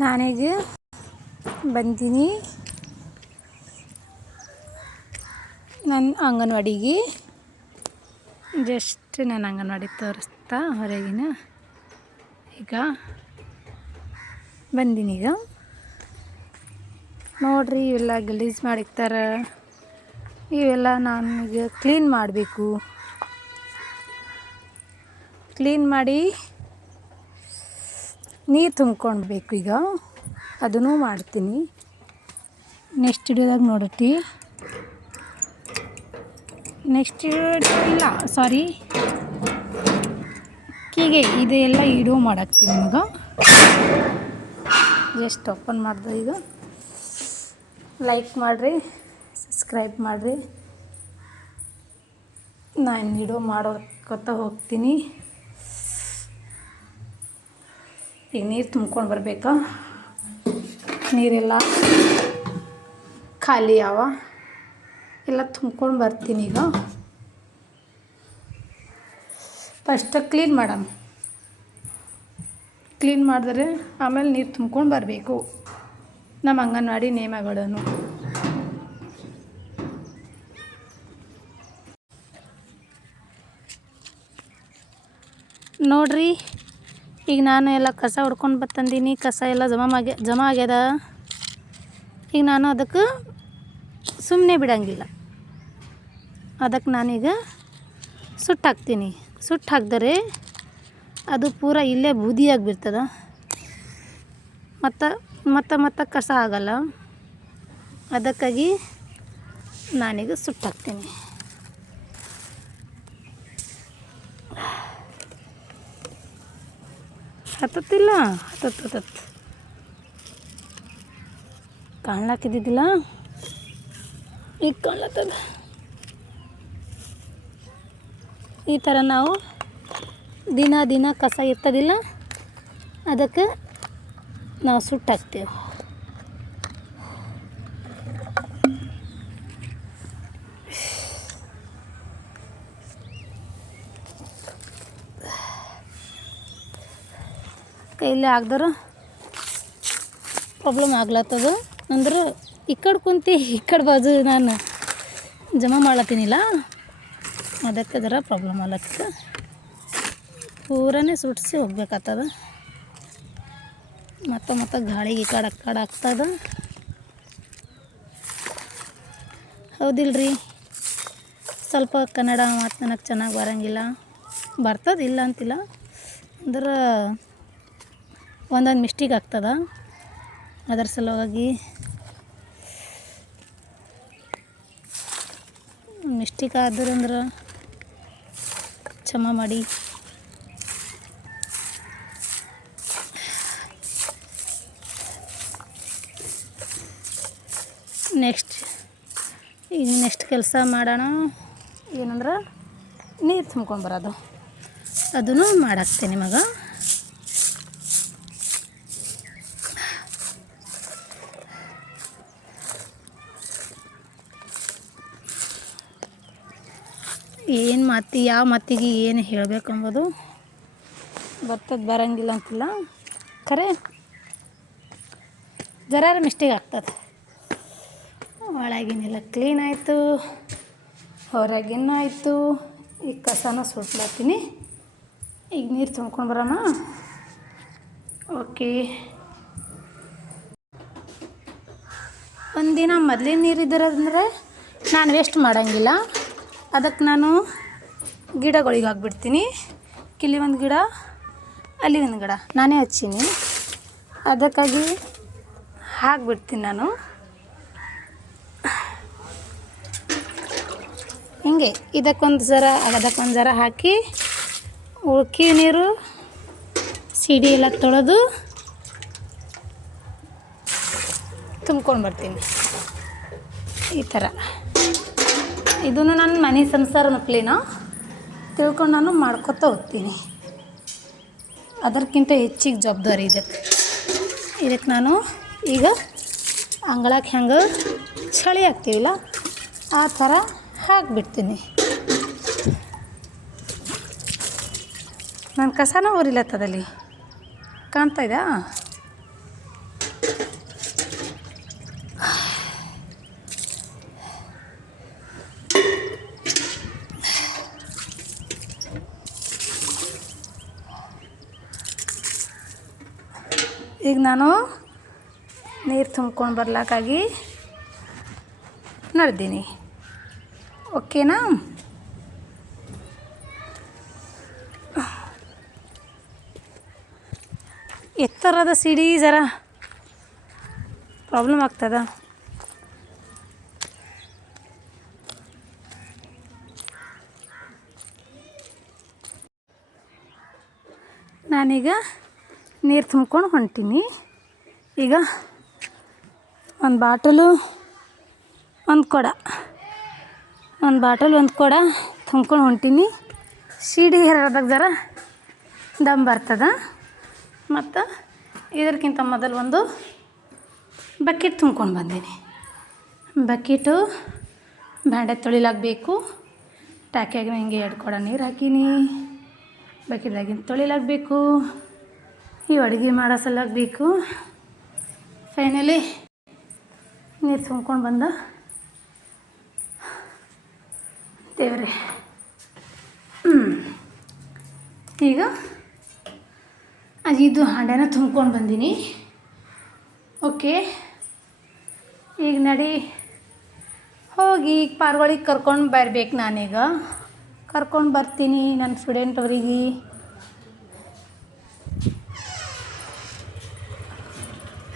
ನಾನೀಗ ಬಂದೀನಿ ನನ್ನ ಅಂಗನವಾಡಿಗೆ. ಜಸ್ಟ್ ನಾನು ಅಂಗನವಾಡಿ ತೋರಿಸ್ತಾ ಹೊರಗಿನ ಈಗ ಬಂದೀನಿ. ಈಗ ನೋಡ್ರಿ, ಇವೆಲ್ಲ ಗಲೀಜು ಮಾಡಿರ್ತಾರೆ. ಇವೆಲ್ಲ ನಾನೀಗ ಕ್ಲೀನ್ ಮಾಡಬೇಕು. ಕ್ಲೀನ್ ಮಾಡಿ ನೀರು ತುಂಬ್ಕೊಳ್ಬೇಕು. ಈಗ ಅದನ್ನು ಮಾಡ್ತೀನಿ. ನೆಕ್ಸ್ಟ್ ವಿಡಿಯೋದಾಗ ನೋಡತ್ತಿ. ನೆಕ್ಸ್ಟ್ ವಿಡಿಯೋ ಇಲ್ಲ, ಸಾರಿ, ಹೀಗೆ ಇದೆಲ್ಲ ವಿಡಿಯೋ ಮಾಡಾಕ್ತೀನಿ ನಿಮಗೆ. ಜಸ್ಟ್ ಓಪನ್ ಮಾಡಿದೆ. ಈಗ ಲೈಕ್ ಮಾಡಿರಿ, ಸಬ್ಸ್ಕ್ರೈಬ್ ಮಾಡಿರಿ. ನಾನು ವಿಡಿಯೋ ಮಾಡೋಕ್ಕೊತ ಹೋಗ್ತೀನಿ. ಈಗ ನೀರು ತುಂಬ್ಕೊಂಡು ಬರಬೇಕಾ. ನೀರೆಲ್ಲ ಖಾಲಿ ಎಲ್ಲ ತುಂಬ್ಕೊಂಡು ಬರ್ತೀನಿ. ಈಗ ಫಸ್ಟ್ ಕ್ಲೀನ್ ಮಾಡೋಣ. ಕ್ಲೀನ್ ಮಾಡಿದ್ರೆ ಆಮೇಲೆ ನೀರು ತುಂಬ್ಕೊಂಡು ಬರಬೇಕು. ನಮ್ಮ ಅಂಗನವಾಡಿ ನೇಮಗಳನ್ನು ನೋಡ್ರಿ. ಈಗ ನಾನು ಎಲ್ಲ ಕಸ ಹೊಡ್ಕೊಂಡು ಬರ್ತಂದೀನಿ. ಕಸ ಎಲ್ಲ ಜಮಾ ಆಗ್ಯದ. ಈಗ ನಾನು ಅದಕ್ಕೆ ಸುಮ್ಮನೆ ಬಿಡೋಂಗಿಲ್ಲ. ಅದಕ್ಕೆ ನಾನೀಗ ಸುಟ್ಟು ಹಾಕ್ತೀನಿ. ಸುಟ್ಟು ಹಾಕಿದರೆ ಅದು ಪೂರ ಇಲ್ಲೇ ಬೂದಿಯಾಗಿ ಬಿಡ್ತದೆ. ಮತ್ತು ಕಸ ಆಗಲ್ಲ. ಅದಕ್ಕಾಗಿ ನಾನೀಗ ಸುಟ್ಟು ಹಾಕ್ತೀನಿ. ಹತ್ತತ್ತಿಲ್ಲ, ಹತ್ತತ್ತು ಕಾಣ್ಲಾಕಿದ್ದಿದ್ದಿಲ್ಲ. ಈಗ ಕಾಣ್ಲತ್ತದ. ಈ ಥರ ನಾವು ದಿನ ಕಸ ಇರ್ತದಿಲ್ಲ, ಅದಕ್ಕೆ ನಾವು ಸುಟ್ಟು ಹಾಕ್ತೇವೆ. ಕೈಲಿ ಆಗ್ದಾರ ಪ್ರಾಬ್ಲಮ್ ಆಗ್ಲತ್ತದ. ಅಂದ್ರೆ ಈ ಕಡೆ ಕುಂತು ಈ ಕಡೆ ಬಾಜು ನಾನು ಜಮಾ ಮಾಡ್ಲತ್ತೀನಿಲ್ಲ, ಅದಕ್ಕೆ ಅದರ ಪ್ರಾಬ್ಲಮ್ ಆಗ್ಲತ್ತದ. ಪೂರನೇ ಸುಟ್ಟಿಸಿ ಹೋಗ್ಬೇಕಾಗ್ತದ. ಮತ್ತು ಗಾಳಿಗೆ ಈ ಕಡೆ ಆಗ್ತದ. ಹೌದಿಲ್ರಿ? ಸ್ವಲ್ಪ ಕನ್ನಡ ಮಾತು ನನಗೆ ಚೆನ್ನಾಗಿ ಬರೋಂಗಿಲ್ಲ. ಬರ್ತದೆ, ಇಲ್ಲ ಅಂತಿಲ್ಲ. ಅಂದ್ರೆ ಒಂದೊಂದು ಮಿಸ್ಟೇಕ್ ಆಗ್ತದ. ಅದರ ಸಲುವಾಗಿ ಮಿಸ್ಟೇಕ್ ಆದ್ರಂದ್ರೆ ಕ್ಷಮೆ ಮಾಡಿ. ನೆಕ್ಸ್ಟ್ ಕೆಲಸ ಮಾಡೋಣ. ಏನಂದ್ರೆ ನೀರು ತುಂಬ್ಕೊಂಡು ಬರೋದು, ಅದನ್ನು ಮಾಡಾಕ್ತೀನಿ ಮಗ. ಏನು ಮಾತಿ, ಯಾವ ಮಾತಿಗೆ ಏನು ಹೇಳಬೇಕಂಬೋದು ಬರ್ತದೆ, ಬರೋಂಗಿಲ್ಲ ಅಂತಿಲ್ಲ. ಖರೆ ಜರ ಮಿಸ್ಟೇಕ್ ಆಗ್ತದೆ. ಒಳಗಿನೆಲ್ಲ ಕ್ಲೀನ್ ಆಯಿತು, ಹೊರಗಿನೂ ಆಯಿತು. ಈಗ ಕಸನ ಸುಟ್ಲತ್ತೀನಿ. ಈಗ ನೀರು ತುಂಬ್ಕೊಂಡು ಬರೋಣ. ಓಕೆ, ಒಂದಿನ ಮೊದಲಿನ ನೀರು ಇದ್ದಿರೋದಂದ್ರೆ ನಾನು ವೇಸ್ಟ್ ಮಾಡೋಂಗಿಲ್ಲ. ಅದಕ್ಕೆ ನಾನು ಗಿಡಗಳಿಗೆ ಹಾಕ್ಬಿಡ್ತೀನಿ. ಇಲ್ಲಿ ಒಂದು ಗಿಡ, ಅಲ್ಲಿ ಒಂದು ಗಿಡ ನಾನೇ ಹಚ್ಚೀನಿ. ಅದಕ್ಕಾಗಿ ಹಾಕ್ಬಿಡ್ತೀನಿ ನಾನು. ಹಿಂಗೆ ಅದಕ್ಕೊಂದು ಜರ ಹಾಕಿ ಉಳ್ಕಿ ನೀರು ಸಿಡಿ ಎಲ್ಲ ತೊಳೆದು ತುಂಬ್ಕೊಂಡು ಬರ್ತೀನಿ. ಈ ಥರ ಇದನ್ನು ನನ್ನ ಮನೆ ಸಂಸಾರ ಮಕ್ಕಳೇನೋ ತಿಳ್ಕೊಂಡು ನಾನು ಮಾಡ್ಕೊತ ಹೋಗ್ತೀನಿ. ಅದಕ್ಕಿಂತ ಹೆಚ್ಚಿಗೆ ಜವಾಬ್ದಾರಿ ಇದಕ್ಕೆ ನಾನು ಈಗ ಅಂಗಳಕ್ಕೆ ಹೆಂಗೆ ಚಳಿ ಹಾಕ್ತೀವಿಲ್ಲ ಆ ಥರ ಹಾಕಿಬಿಡ್ತೀನಿ. ನನ್ನ ಕಸನ ಊರಿಲತ್ತದಲ್ಲಿ ಕಾಣ್ತಾ ಇದೆಯಾ? ಈಗ ನಾನು ನೀರು ತುಂಬ್ಕೊಂಡು ಬರ್ಲಿಕ್ಕಾಗಿ ನಡೆದೀನಿ. ಓಕೆನಾ? ಎತ್ತರದ ಸಿಡಿ ಜರ ಪ್ರಾಬ್ಲಮ್ ಆಗ್ತದ. ನಾನೀಗ ನೀರು ತುಂಬ್ಕೊಂಡು ಹೊಂಟೀನಿ. ಈಗ ಒಂದು ಬಾಟಲು ಒಂದು ಕೊಡ ತುಂಬ್ಕೊಂಡು ಹೊಂಟೀನಿ. ಸಿಡಿ ಹೇರೋದಾಗ ಜರ ದಮ್ ಬರ್ತದ. ಮತ್ತು ಇದಕ್ಕಿಂತ ಮೊದಲು ಒಂದು ಬಕೆಟ್ ತುಂಬ್ಕೊಂಡು ಬಂದೀನಿ. ಬಕೆಟು ಭಾಂಡೆ ತೊಳಿಲಾಗಬೇಕು. ಟಾಕಿಯಾಗ ಹಿಂಗೆ 2 ಕೊಡ ನೀರು ಹಾಕೀನಿ. ಬಕೆಟ್ದಾಗಿನ ತೊಳಿಲಾಗಬೇಕು. ಈ ಅಡುಗೆ ಮಾಡೋ ಸಲಾಗಬೇಕು. ಫೈನಲಿ ನೀರು ತುಂಬ್ಕೊಂಡು ಬಂದ. ದೇವ್ರೆ, ಈಗ ಇದು ಹಾಂಡೆನ ತುಂಬ್ಕೊಂಡು ಬಂದೀನಿ. ಓಕೆ, ಈಗ ನಡಿ ಹೋಗಿ ಪಾರ್ಗಳಿಗೆ ಕರ್ಕೊಂಡು ಬರ್ಬೇಕು. ನಾನೀಗ ಕರ್ಕೊಂಡು ಬರ್ತೀನಿ ನನ್ನ ಸ್ಟೂಡೆಂಟ್ ಅವರಿಗೆ.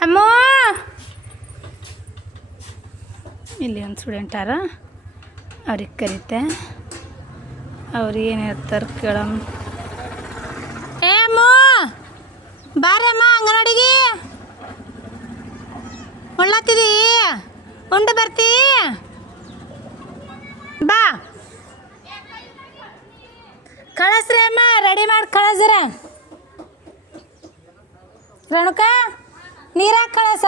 ಅಮ್ಮ, ಇಲ್ಲಿ ಒಂದು ಸ್ಟೂಡೆಂಟ್ ಅವ್ರಿಗೆ ಕರೀತೆ. ಅವ್ರಿಗೆ ಏನು ಹೇಳ್ತಾರೆ ಕೇಳಮ್ಮ. ಏ ಅಮ್ಮ, ಬಾರೇ ಅಮ್ಮ ಅಂಗನವಾಡಿಗೆ. ಒಳ್ಳತ್ತಿದಿ, ಉಂಡು ಬರ್ತಿ ಬಾ. ಕಳಿಸ್ರಿ ಅಮ್ಮ, ರೆಡಿ ಮಾಡಿ ಕಳಿಸ್ರ. ರೇಣುಕ, ನೀರಾಗ ಕಳಿಸ.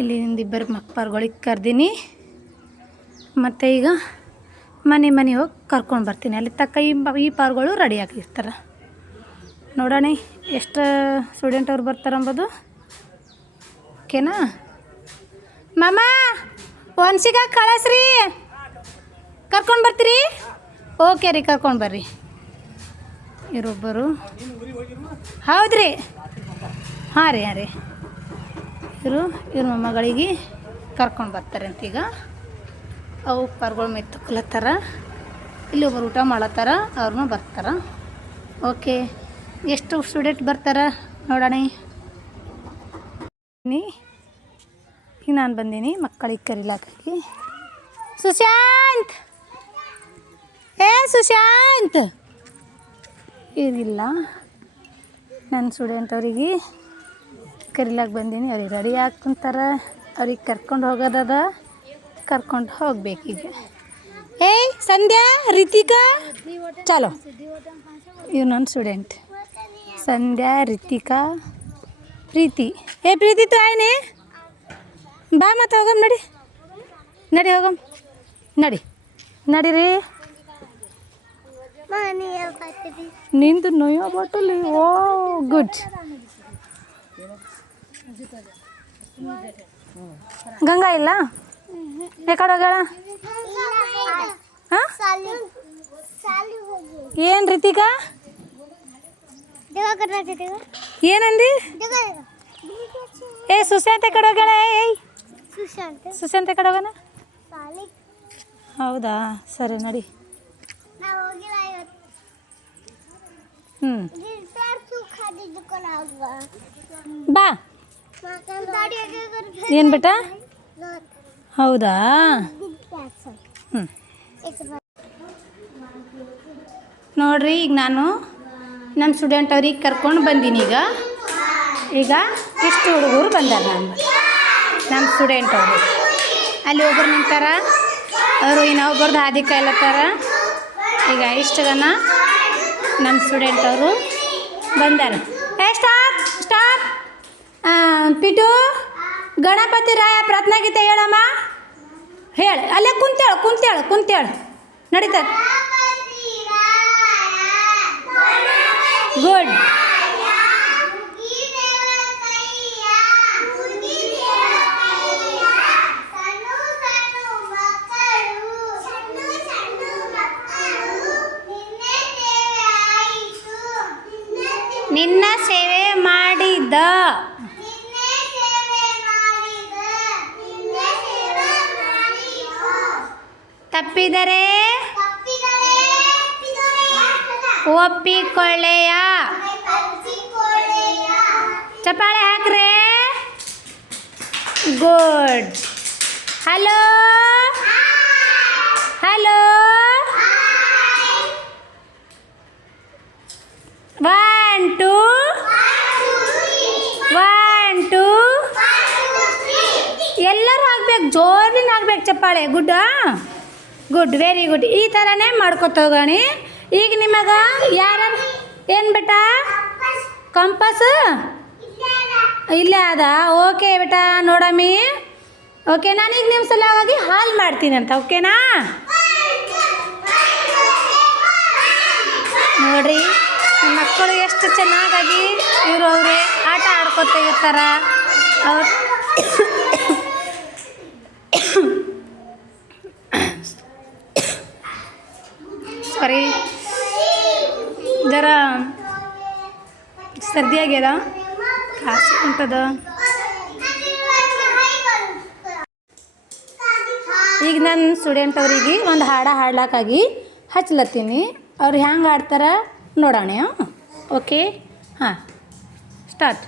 ಇಲ್ಲಿ ಇಬ್ಬರು ಮಕ್ಕಳುಗಳಿಗೆ ಕರ್ದೀನಿ. ಮತ್ತು ಈಗ ಮನೆ ಹೋಗಿ ಕರ್ಕೊಂಡು ಬರ್ತೀನಿ. ಅಲ್ಲಿ ತಕ್ಕ ಈ ಪಾರ್ಗಳು ರೆಡಿ ಆಗಿರ್ತಾರೆ. ನೋಡೋಣ ಎಷ್ಟು ಸ್ಟೂಡೆಂಟ್ ಅವ್ರು ಬರ್ತಾರೆ ಅಂಬೋದು. ಓಕೆನಾ? ಮಾಮ, ಒನ್ಸಿಗ ಕಳಿಸ್ರಿ, ಕರ್ಕೊಂಡು ಬರ್ತೀರಿ? ಓಕೆ ರೀ, ಕರ್ಕೊಂಡು ಬರ್ರಿ. ಇವರೊಬ್ಬರು, ಹೌದ್ರಿ, ಹಾಂ ರೀ ಇವ್ರ ಮೊಮ್ಮಗಳಿಗೆ ಕರ್ಕೊಂಡು ಬರ್ತಾರೆ ಅಂತ. ಈಗ ಅವು ಪಾರ್ಗಳು ಮೆತ್ತಕ್ಲತ್ತಾರ. ಇಲ್ಲಿ ಒಬ್ಬರು ಊಟ ಮಾಡತ್ತಾರ, ಅವ್ರನ್ನೂ ಬರ್ತಾರೆ. ಓಕೆ, ಎಷ್ಟು ಸ್ಟೂಡೆಂಟ್ ಬರ್ತಾರೆ ನೋಡೋಣ. ಈಗ ನಾನು ಬಂದೀನಿ ಮಕ್ಕಳಿಗೆ ಕರೀಲಾಕಾಗಿ. ಸುಶಾಂತ್, ಸುಶಾಂತ್ ಇರಿಲ್ಲ. ನನ್ನ ಸ್ಟೂಡೆಂಟ್ ಅವರಿಗೆ ಕರೀಲಾಕ್ಕೆ ಬಂದೀನಿ. ಅವ್ರಿಗೆ ರೆಡಿ ಹಾಕ್ಕೊಂತಾರೆ. ಅವ್ರಿಗೆ ಕರ್ಕೊಂಡು ಹೋಗೋದದ, ಕರ್ಕೊಂಡು ಹೋಗ್ಬೇಕೀಗ. ಏಯ್ ಸಂಧ್ಯಾ, ರಿತಿಕಾ, ಚಲೋ. ಇವ್ ನನ್ನ ಸ್ಟೂಡೆಂಟ್ ಸಂಧ್ಯಾ, ರಿತಿಕಾ, ಪ್ರೀತಿ. ಪ್ರೀತಿ ತು ಆಯ್ನೆ ಬಾ. ಮತ್ತೆ ಹೋಗಮ್, ನಡಿ ಹೋಗಮ್, ನಡೀರಿ. ನಿಂದು ನೋಯೋ ಬಾಟಲಿ. ಓ ಗುಡ್. ಗಂಗಾ ಇಲ್ಲ, ಯಾಕಡೆ ಹೋಗ್ಯಾಳ? ಏನು ರಿತಿಕಾ, ಏನಂದಿ? ಸುಶಾಂತ್ ಕಡೆ ಹೋಗ್ಯಾಳ. ಸುಶಾಂತ್ ಕಡೆ ಹೋಗೋಣ. ಹೌದಾ, ಸರಿ ನಡಿ. ಬಾ. ಏನು ಬೇಟ? ಹೌದಾ, ನೋಡ್ರಿ, ಈಗ ನಾನು ನಮ್ಮ ಸ್ಟೂಡೆಂಟ್ ಅವ್ರಿಗೆ ಕರ್ಕೊಂಡು ಬಂದೀನಿ. ಈಗ ಇಷ್ಟು ಹುಡುಗರು ಬಂದಾರ. ನಮ್ಮ ಸ್ಟೂಡೆಂಟ್ ಅವರು ಅಲ್ಲಿ ಒಬ್ಬರು ನಿಂತಾರ. ಅವರು ಇನ್ನೊಬ್ಬರದ್ದು ಹಾದಿ ಕಾಯ್ಲತ್ತಾರ. ಈಗ ಇಷ್ಟು ಜನ ನಮ್ಮ ಸ್ಟೂಡೆಂಟ್ ಅವರು ಬಂದಾರ. ಸ್ಟಾಪ್. ಪಿಟು, ಗಣಪತಿ ರಾಯ ಪ್ರಾರ್ಥನಾ ಗೀತೆ ಹೇಳಮ್ಮ. ಹೇಳು, ಅಲ್ಲೇ ಕುಂತೇಳು ನಡೀತದೆ. ಗುಡ್. ನಿನ್ನ ಸೇವೆ ಮಾಡಿದ ತಪ್ಪಿದರೆ ಒಪ್ಪಿಕೊಳ್ಳೆಯ. ಚಪ್ಪಾಳೆ ಹಾಕ್ರೆ. ಗುಡ್. Hello hello. 1 2 1 2 ಎಲ್ಲರೂ ಆಗ್ಬೇಕು, ಜೋರಿನ ಆಗ್ಬೇಕು ಚಪ್ಪಾಳೆ. Good good, very good. ಈ ಥರನೇ ಮಾಡ್ಕೊತ ಹೋಗೋಣ. ಈಗ ನಿಮಗೆ ಯಾರ ಏನು ಬೇಟ ಕಂಪಸ್ ಇಲ್ಲೇ ಅದ. ಓಕೆ ಬೇಟ ನೋಡಮ್ಮಿ. ಓಕೆ, ನಾನೀಗ ನಿಮ್ಮ ಸಲುವಾಗಿ ಹಾಲು ಮಾಡ್ತೀನಿ ಅಂತ. ಓಕೆನಾ? ನೋಡ್ರಿ ಮಕ್ಕಳು ಎಷ್ಟು ಚೆನ್ನಾಗಿ ಇವರು ಅವರೇ ಆಟ ಆಡ್ಕೊತ ಇರ್ತಾರ. ಅವ್ರು ಸಾರಿ, ಜರ ಸರ್ದಿ ಆಗ್ಯದ, ಕಾಸು ಉಂಟದ. ಈಗ ನನ್ನ ಸ್ಟೂಡೆಂಟ್ ಅವರಿಗೆ ಒಂದು ಹಾಡ್ಲಾಕಾಗಿ ಹಚ್ಲತ್ತೀನಿ. ಅವ್ರು ಹೆಂಗೆ ಆಡ್ತಾರ ನೋಡೋಣ. ಓಕೆ, ಹಾಂ, ಸ್ಟಾರ್ಟ್.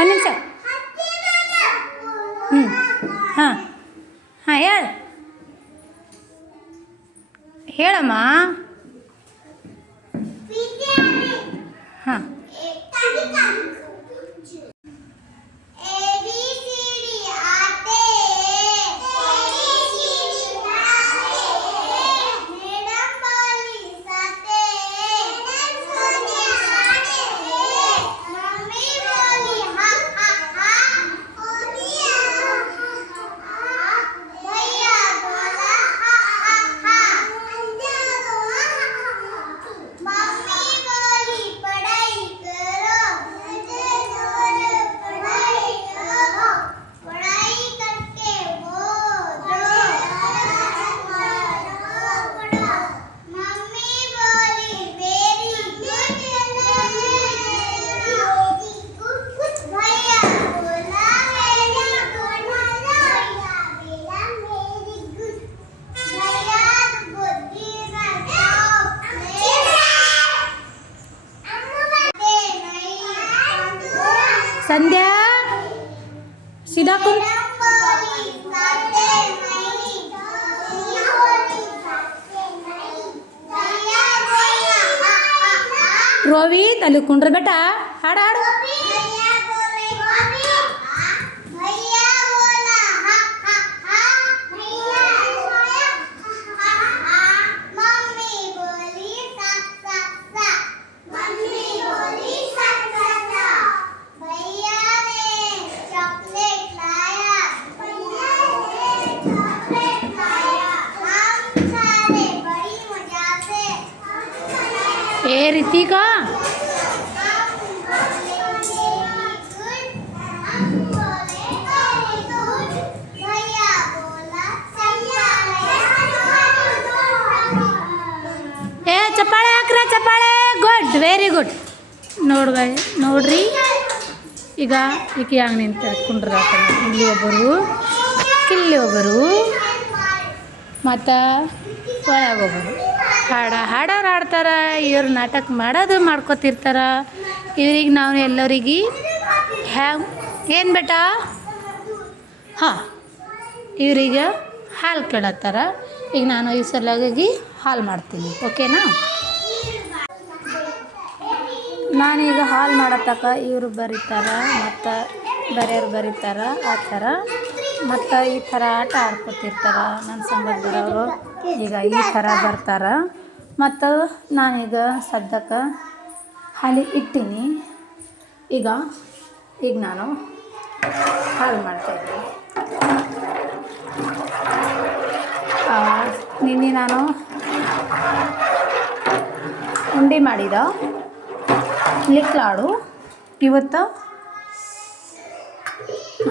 ಒಂದು ನಿಮಿಷ. ಹಾಂ ಹಾಂ, ಹೇಳಮ್ಮ. ಹಾಂ, ಸಂಧ್ಯಾ सीधा कुन. ರೋಹಿತ್ ಅಲ್ಲಿ ಕುಂಡ್ರ ಬೇಟ, ಹಾಡು ಹಾಡು. ए रितिका, ए चप्पाळे हाक्रे चप्पाळे. Good, very good. ನೋಡ್ರಿ ಈಗ ಈಕೆ ಹಂಗೆ ನಿಂತಾರೆ ಕುಂಡ್ರ. ಇಲ್ಲಿ ಒಬ್ಬರು, ಇಲ್ಲಿ ಒಬ್ಬರು, ಮತ್ತು ಒಳಗೊಬ್ಬರು ಹಾಡೋರು ಹಾಡ್ತಾರೆ. ಇವ್ರು ನಾಟಕ ಮಾಡೋದು ಮಾಡ್ಕೊತಿರ್ತಾರ. ಇವ್ರಿಗೆ ನಾವು ಎಲ್ಲರಿಗೆ ಹ್ಯಾಂಗೆ ಏನು ಬೇಟ, ಹಾಂ, ಇವ್ರಿಗೆ ಹಾಲು ಕೇಳತ್ತಾರ. ಈಗ ನಾನು ಈ ಸಲುವಾಗಿ ಹಾಲು ಮಾಡ್ತೀನಿ. ಓಕೆನಾ? ನಾನೀಗ ಹಾಲು ಮಾಡತ್ತಕ ಇವರು ಬರೀತಾರೆ ಮತ್ತು ಬೇರೆಯವ್ರು ಬರೀತಾರೆ. ಆ ಥರ ಮತ್ತು ಈ ಥರ ಆಟ ಆಡ್ಕೊತಿರ್ತಾರೆ ನನ್ನ ಸಂಗಡ ಬರೋರು. ಈಗ ಈ ಥರ ಬರ್ತಾರೆ. ಮತ್ತು ನಾನೀಗ ಸದ್ಯಕ್ಕೆ ಹಾಲು ಇಟ್ಟೀನಿ. ಈಗ ನಾನು ಹಾಲು ಮಾಡ್ತಾಯಿದ್ದೀನಿ. ನಿನ್ನೆ ನಾನು ಉಂಡೆ ಮಾಡಿದ ಲಿಕ್ಲಾಡು, ಇವತ್ತು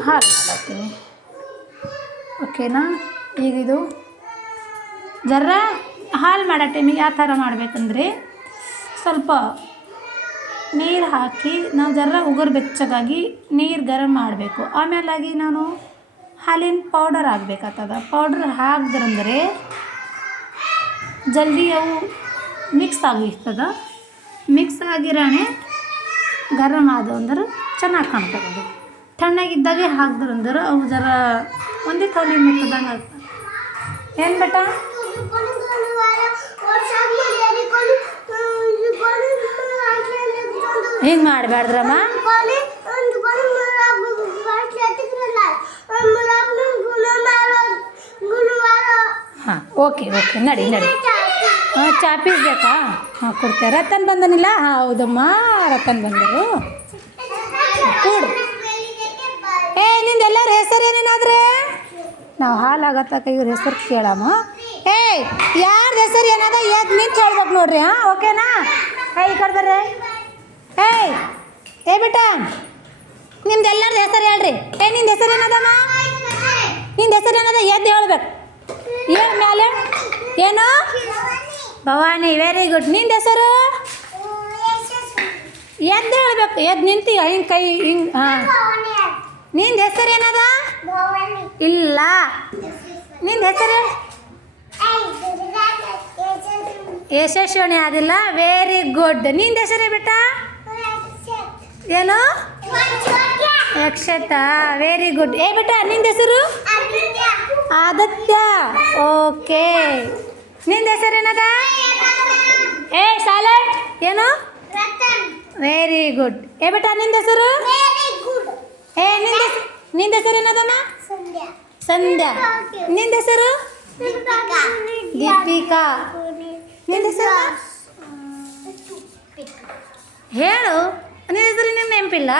ಹಾಲು ಮಾಡತ್ತೀನಿ. ಓಕೆನಾ? ಈಗ ಇದು ಜರ ಹಾಲು ಮಾಡೋ ಟೈಮಿಗೆ ಯಾವ ಥರ ಮಾಡಬೇಕಂದ್ರೆ, ಸ್ವಲ್ಪ ನೀರು ಹಾಕಿ ನಾವು ಜರ ಉಗುರು ಬೆಚ್ಚಗಾಗಿ ನೀರು ಗರಂ ಮಾಡಬೇಕು. ಆಮೇಲಾಗಿ ನಾನು ಹಾಲಿನ ಪೌಡರ್ ಹಾಕ್ಬೇಕಾಗ್ತದ. ಪೌಡ್ರ್ ಹಾಕಿದ್ರಂದರೆ ಜಲ್ದಿ ಅವು ಮಿಕ್ಸ್ ಆಗಿರ್ತದ. ಮಿಕ್ಸ್ ಆಗಿರೋಣೆ ಗರಂ ಆದವು ಅಂದ್ರೆ ಚೆನ್ನಾಗಿ ಕಾಣ್ತದೆ. ಅದು ತಣ್ಣಗಿದ್ದಾಗೆ ಹಾಕಿದ್ರಂದ್ರೆ ಅವು ಜರ ಒಂದೇ ತವಲಿ ಮೆತ್ತದಂಗೆ ಆಗ್ತದೆ. ಏನು ಬೇಟ? ಹಿಂಗೆ ಮಾಡಬೇಡ್ರಮ್ಮ. ಹಾಂ, ಓಕೆ ನಡಿ. ಹಾಂ, ಚಾ ಪೀಸ್ ಬೇಕಾ? ಹಾಂ, ಕೊಡ್ತೇವೆ. ರತನ್ ಬಂದನಿಲ್ಲ? ಹಾಂ, ಹೌದಮ್ಮ, ರತನ್ ಬಂದರು. ಕೂಡು. ನಿಂದು ಎಲ್ಲರ ಹೆಸರು ಏನೇನಾದ್ರೆ ನಾವು ಹಾಲು ಆಗತ್ತಕ ಇವ್ರ ಹೆಸರು ಕೇಳಮ್ಮ. ಯಾರ ಹೆಸರು ಏನದ ಎದ್ದು ನಿಂತು ಹೇಳ್ಬೇಕು ನೋಡ್ರಿ. ಹಾಂ, ಓಕೆನಾ? ಈ ಕಡೆ ಬರ್ರಿ. ಬೇಟ, ನಿಮ್ದು ಎಲ್ಲರ ಹೆಸರು ಹೇಳ್ರಿ. ನಿಂದು ಹೆಸರು ಏನದಮ್ಮ? ನಿಂದು ಹೆಸರು ಏನದ ಎದ್ದು ಹೇಳ್ಬೇಕು. ಏನು ಮೇಲೆ ಏನು? ಭವಾನಿ. Very good. ನಿಂದು ಹೆಸರು ಎದ್ದು ಹೇಳ್ಬೇಕು. ಎದ್ದು ನಿಂತು ಹಿಂಗೆ ಕೈ ಹಿಂಗೆ. ಹಾಂ, ನಿಂದು ಹೆಸರು ಏನದ? ಇಲ್ಲ, ನಿಂದು ಹೆಸರು ಯಶಸ್ವಿನಿ ಆದಿಲ್ಲ. Very good. ನಿಂದು ಹೆಸರೇ ಬೇಟ? ಏನು? ಯಕ್ಷತ. Very good. ಬೇಟ, ನಿಂದು ಹೆಸರು? ಆದಿತ್ಯ. ಓಕೆ. ನಿಂದು ಹೆಸರು ಏನದ? ಸೈಲೆಂಟ್. ಏನು? Very good. ಬೇಟ, ನಿಂದು ಹೆಸರು? ನಿಂದು ಹೆಸರು ಏನದಮ್ಮ? ಸಂಧ್ಯಾ. ನಿಂದು ಹೆಸರು? ದೀಪಿಕಾ. ನಿಂದು ಹೆಸರು ಹೇಳು. ನಿನ್ನ ಹೆಸರು ನಿನ್ನ ನೆನಪಿಲ್ಲ?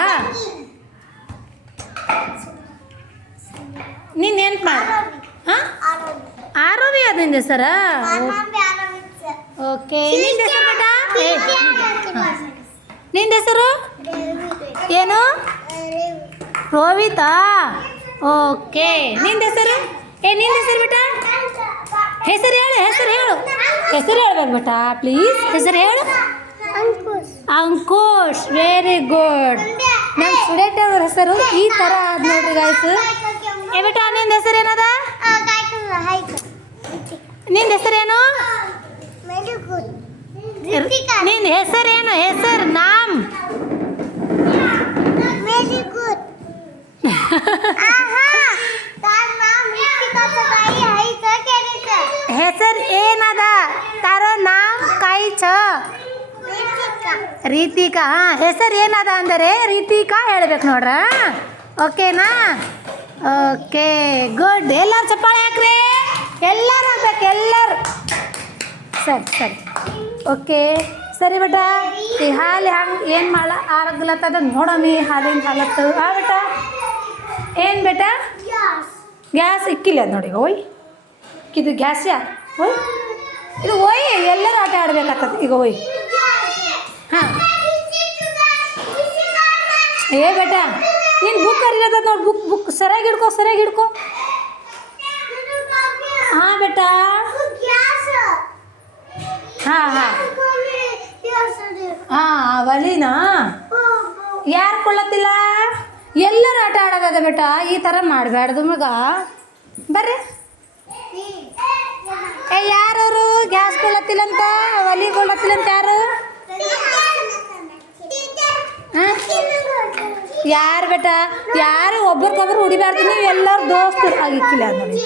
ನೀನು ನೆನ್ಪು ಮಾಡು. ಹಾಂ, ಆರೋವಿ ಅದು ನಿಂದ ಹೆಸರ? ಓಕೆ. ನಿಂದ ಹೆಸರು ಬೇಟ? ನಿಂದ ಹೆಸರು ಏನು? ರೋವಿತಾ. ಓಕೆ. ನಿಂದ ಹೆಸರು? ನಿಂದ ಹೆಸರು ಬೇಟ? ಹೆಸರು ಹೇಳು. ಹೆಸರು ಹೇಳ್ಬೇಕು ಬೇಟ, ಪ್ಲೀಸ್. ಹೆಸರು ಹೇಳು. ಅಂಕುಶ್. Very good. ನಮ್ಮ ಸ್ಟೂಡೆಂಟ್ ಅವ್ರ ಹೆಸರು ಈ ಥರ ಆದ ನೋಡ್ರಿ ಗಾಯ್ಸ್. ಬೇಟ, ನಿಂದ ಹೆಸರು ಏನದ? ನಿಂದ ಹೆಸರೇನು? ನಿಂದ ಹೆಸರೇನು? ಹೆಸರು ನಾಮ್ ಹೆಸರು ಏನದ? ತಾರ ನಾಮ್ ಕೈ ಛ ರೀತಿಕಾ. ಹಾಂ, ಹೆಸರು ಏನದ ಅಂದರೆ ರೀತಿಕಾ ಹೇಳ್ಬೇಕು ನೋಡ್ರ. ಓಕೆನಾ? Okay, good. ಎಲ್ಲರೂ ಚಪ್ಪಾಳೆ ಹಾಕ್ರಿ. ಎಲ್ಲರೂ ಹಾಕ್ಬೇಕು, ಎಲ್ಲರೂ. ಸರಿ. ಓಕೆ, ಸರಿ ಬೇಟ. ಈ ಹಾಲು ಹಂಗೆ ಏನು ಮಾಡ ಆಗ್ಲತ್ತದ ನೋಡಮ್ಮಿ. ಹಾಲಿನ ಹಾಲತ್ತು ಬೇಟ. ಏನು ಬೇಟ? ಗ್ಯಾಸ್ ಇಕ್ಕಿಲ್ಲ ಅದು ನೋಡಿ. ಇದು ಗ್ಯಾಸ್ ಇದು ಎಲ್ಲರೂ ಆಟ ಆಡ್ಬೇಕಾಗ್ತದೆ ಈಗ. ಹಾಂ, ಬೇಟ, ನೀನು ಬುಕ್ ಅರಿಯೋದ ನೋಡಿ. ಬುಕ್ ಸರಿಯಾಗಿ ಹಿಡ್ಕೊ. ಹಾಂ ಬೇಟ. ಹಾಂ, ಒಲಿನಾ ಯಾರು ಕೊಳ್ಳತ್ತಿಲ್ಲ? ಎಲ್ಲರೂ ಆಟ ಆಡೋದ ಬೇಟ. ಈ ಥರ ಮಾಡಬೇಡ್ದು ಮಗ. ಬರ್ರಿ. ಯಾರವರು ಗ್ಯಾಸ್ ಕೊಳ್ಳತ್ತಿಲ್ಲಂತ, ಒಲಿ ಕೊಳ್ಳತ್ತಿಲ್ಲಂತ? ಯಾರು? ಯಾರು ಬೇಟ? ಯಾರು ಒಬ್ರಿಗೊಬ್ರು ಹೊಡಿಬಾರ್ದು. ನೀವು ಎಲ್ಲರೂ ದೋಸ್ತರು ಆಗಿಕ್ಕಿಲ್ಲ ನೋಡಿ.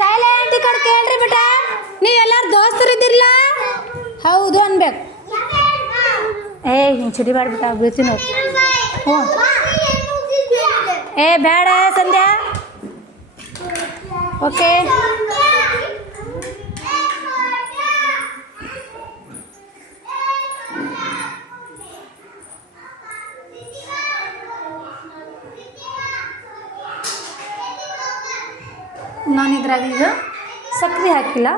ಸೈಲೆಂಟ್. ಈ ಕಡೆ ಕೇಳ್ರಿ ಬೇಟ. ನೀವೆಲ್ಲರೂ ದೋಸ್ತರು ಇದ್ದಿರಲ್ಲ? ಹೌದು ಅನ್ಬೇಕು. ಹಿಂಗೆ ಚಿಡಿ ಮಾಡಿಬಿಟ್ಟ ಬೀಳ್ತೀನಿ. ಹ್ಞೂ. ಬೇಡ ಸಂಧ್ಯಾ. ಓಕೆ. ನಾನು ಇದ್ರಾಗ ಈಗ ಸಕ್ಕರೆ ಹಾಕಿಲ್ಲ,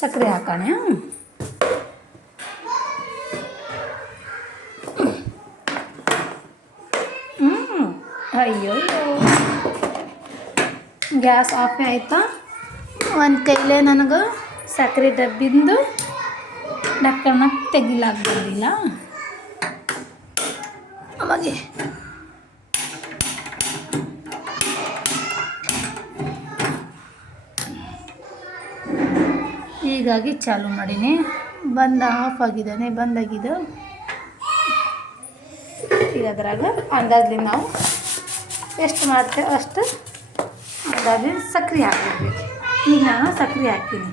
ಸಕ್ಕರೆ ಹಾಕೋಣ. ಅಯ್ಯೋ ಗ್ಯಾಸ್ ಆಫೇ ಆಯ್ತಾ. ಒಂದು ಕೈಲೇ ನನಗೆ ಸಕ್ಕರೆ ಡಬ್ಬಿಂದು ಡಕ್ಕಣ ತೆಗಿಲಾಕ ಬಂದಿಲ್ಲ. ಅವಾಗೆ ಹೀಗಾಗಿ ಚಾಲು ಮಾಡೀನಿ. ಆಫ್ ಆಗಿದ್ದಾನೆ, ಬಂದಾಗಿದೆ. ಈಗ ಅದ್ರಾಗ ಅಂದಾಜಲ್ಲಿ ನಾವು ಎಷ್ಟು ಮಾಡ್ತೇವೆ ಅಷ್ಟು ಅಂದಾಜು ಸಕ್ಕರೆ ಹಾಕಬೇಕು. ಈಗ ನಾನು ಸಕ್ಕರೆ ಹಾಕ್ತೀನಿ.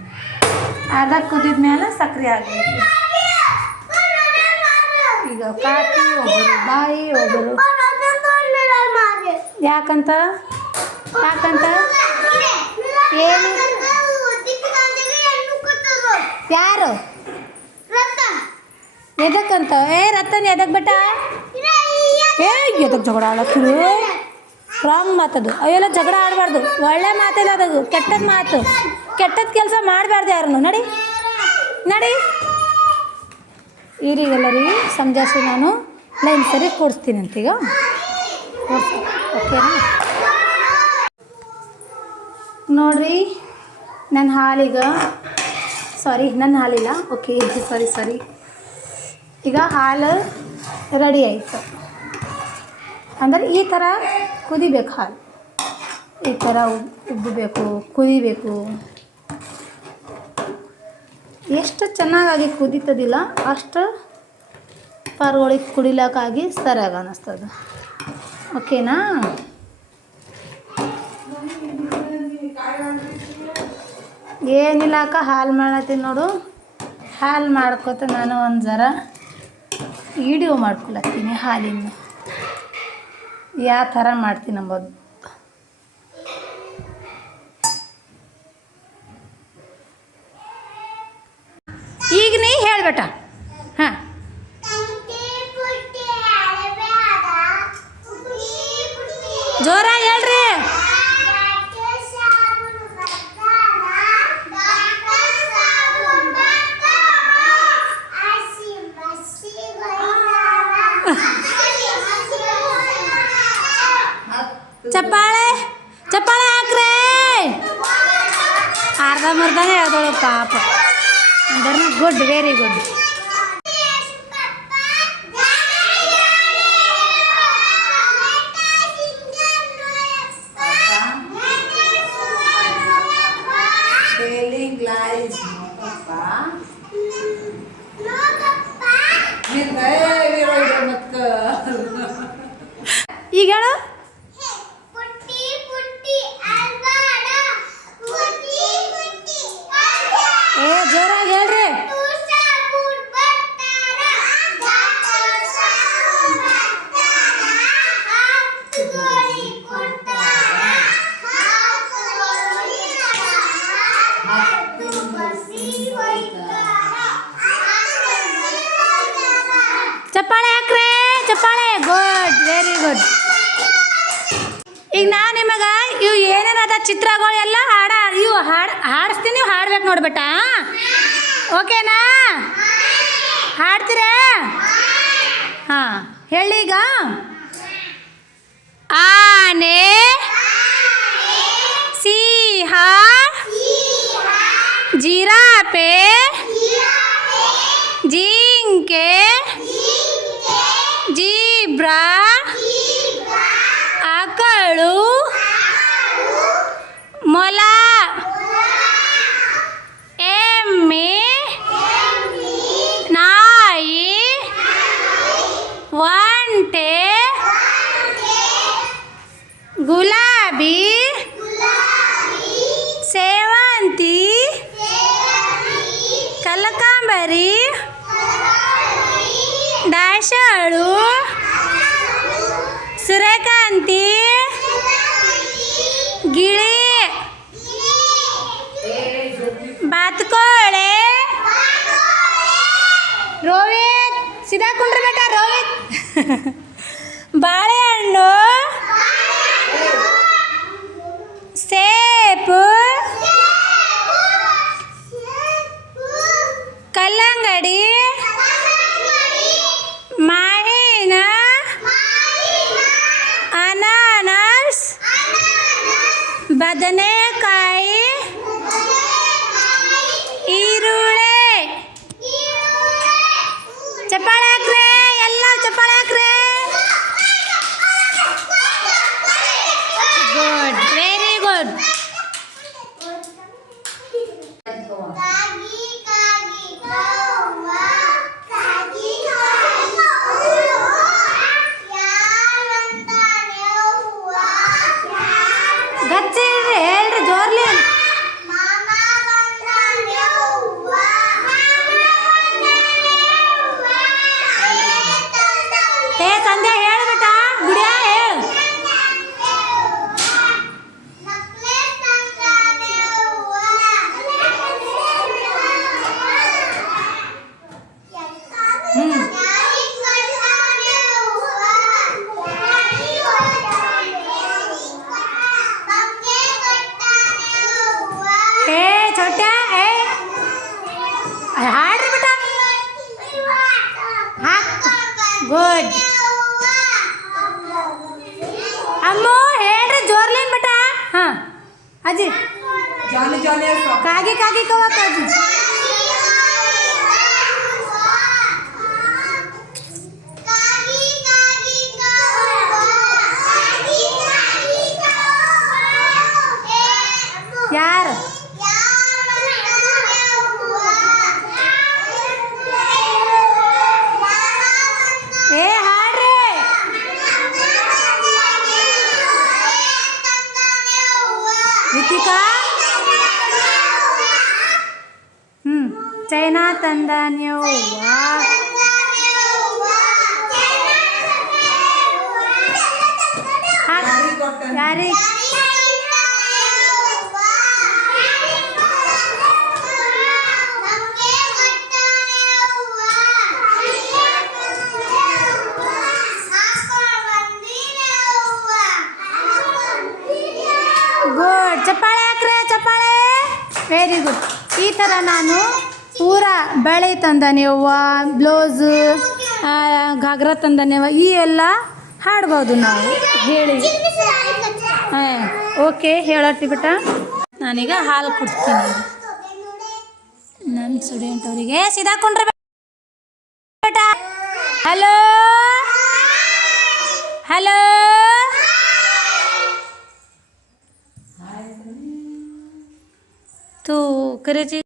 ಅರ್ಧ ಕುದಿದ ಮೇಲೆ ಸಕ್ಕರೆ ಹಾಕಬೇಕು. ಈಗ ಕಾಕಿ ಒಬ್ಬರು ಬಾಯಿ ಒಬ್ಬರು ಯಾಕಂತ ಏನು ಯಾರು ಎದಕ್ಕಂತ ರತನ್ ಎದಕ್ ಬೆಟ್ಟ ಎದಕ್ಕೆ ಜಗಳ ಆಡಕ್ಕಿರು ರಾಂಗ್ ಮಾತದು. ಅವೆಲ್ಲ ಜಗಳ ಆಡಬಾರ್ದು, ಒಳ್ಳೆ ಮಾತಿಲ್ಲ ಅದು, ಕೆಟ್ಟದ ಮಾತು. ಕೆಟ್ಟದ ಕೆಲಸ ಮಾಡಬಾರ್ದು ಯಾರನ್ನು. ನಡಿ ಈರಿಗೆಲ್ಲರಿಗೆ ಸಮಜಾಯಿಸಿ ನಾನು ಲೈನ್ ಸರಿ ಕೊಡಿಸ್ತೀನಿ ಅಂತೀಗ. ಓಕೆನಾ? ನೋಡಿರಿ ನನ್ನ ಹಾಲೀಗ ನನ್ನ ಹಾಲಿಲ್ಲ. Okay sorry. ಈಗ ಹಾಲು ರೆಡಿ ಆಯಿತು. ಅಂದರೆ ಈ ಥರ ಕುದಿಬೇಕು ಹಾಲು, ಈ ಥರ ಉಬ್ಬಬೇಕು, ಕುದಿಬೇಕು. ಎಷ್ಟು ಚೆನ್ನಾಗಾಗಿ ಕುದೀತದಿಲ್ಲ ಅಷ್ಟು ಪಾರ್ಗಳಿಗೆ ಕುಡಿಲಕ್ಕಾಗಿ ಸರಿಯಾಗಿ ಅನ್ನಿಸ್ತದೆ. ಓಕೆನಾ? ಏನಿಲ್ಲ ಅಕ್ಕ, ಹಾಲು ಮಾಡತ್ತೀನಿ ನೋಡು. ಹಾಲು ಮಾಡ್ಕೊತ ನಾನು ಒಂದು ಜರ ವಿಡಿಯೋ ಮಾಡ್ಕೊಳತ್ತೀನಿ ಹಾಲಿನ ಯಾವ ಥರ ಮಾಡ್ತೀನಿ ಅಂಬೋದು. ಈಗ ನೀ ಹೇಳ್ಬೇಟ. ಹಾಂ, ಜೋರಾಗಿ ಹೇಳ್ರಿ. ಚಪ್ಪಾಳೆ ಹಾಕ್ರೆ. ಅರ್ಧಂಬರ್ಧನೇ ಹೇಳ್ದೋಳು ಪಾಪ. ಅಂದ್ರೆ ಗುಡ್, ವೆರಿ ಗುಡ್. ಈಗ ಹೇಳು. ಜೋರಾಗಿ ಹೇಳ್ರಿ. ಚಪ್ಪಾಳೆ ಹಾಕ್ರೆ, ಚಪ್ಪಾಳೆ. Good, very good. ಈಗ ನಾನು ನಿಮಗೆ ಇವು ಏನೇನದ ಚಿತ್ರಗಳು ಎಲ್ಲ ಹಾಡಿಸ್ತೀನಿ, ನೀವು ಹಾಡ್ಬೇಕು ನೋಡ್ಬೇಟ. ಓಕೆನಾ? ಹಾಡ್ತೀರಾ? ಹಾಂ, ಹೇಳಿ. ಈಗ ಆನೆ, ಸಿಂಹ, ಜಿರಾಫೆ, ಜಿಂಕೆ, ಜೀಬ್ರಾ, ಆಕಳು, ಮೊಲ, ಎಮ್ಮೆ, ನಾಯಿ, ಒಂಟೆ, ಗುಲಾಬಿ, ಸೇವಂತಿ, ಕನಕಾಂಬರಿ, ದಾಸವಾಳ, ಸೂರ್ಯಕಾಂತಿ, ಗಿಳಿ, ಬಾತುಕೋಳಿ, ರೋಹಿತ್, ಸೀದಾ ಕುಂಡ್ರಿ ಬೇಟ ರೋಹಿತ್, ಬಾಳೆಹಣ್ಣು, ಸೇಬು ಕಲ್ಲಂಗಡಿ ಮಾವಿನ ಅನಾನಸ್ ಬದನೆಕಾಯಿ ಈರುಳ್ಳಿ ಚಪ್ಪಾಳೆ ಹಾಕ್ರೆ ಎಲ್ಲ ಚಪ್ಪಾಳೆ ಹಾಕ್ರೆ ಗುಡ್ ವೆರಿ ಗುಡ್ ಗಚ್ಚಿ ಹೇಳ್ರಿ ಜೋರ್ಲಿ ಏ ಸಂಧ್ಯಾ ಹೇಳ್ಬಿಟ್ಟ ಗುಡಿಯ ಹೇಳು ಏ ಚೋಟ ಏ ಹಾಡ್ರಿ ಬಿಟ್ಟ ಗುಡ್ ಅಮ್ಮು ಹೇಳ್ರಿ ಜೋರ್ಲೇನ್ ಬಿಟ್ಟ ಹಾ ಅಜ್ಜಿ ಕಾಗಿ ಕಾಗಿ ಕವಾಕ ಅಜ್ಜಿ ಯಾರು ಏ ಹಾಡ್ರಿ ರಿತಿಕಾ ಚೈನಾ ತಂದಾನ್ಯವ್ವ ಯಾರಿ ಗುಡ್ ಚಪ್ಪಾಳೆ ಹಾಕ್ರೆ ಚಪ್ಪಾಳೆ ವೆರಿ ಗುಡ್ ಈ ಥರ ನಾನು ಪೂರಾ ಬಳೆ ತಂದಾನೆವ್ವ ಬ್ಲೌಸು ಘಾಗ್ರಾ ತಂದಾನೆವ್ವ ಈ ಎಲ್ಲ ಹಾಡ್ಬೋದು ನಾವು ಹೇಳಿ ಹಾಂ ಓಕೆ ಹೇಳತ್ತಿ ಬಿಟ್ಟ ನಾನೀಗ ಹಾಲು ಕೊಡ್ತೀನಿ ನನ್ನ ಸ್ಟೂಡೆಂಟ್ ಅವರಿಗೆ ಸಿದಾಕೊಂಡ್ರೆ ಬೇಟ ಹಲೋ ಹಲೋ तू करेची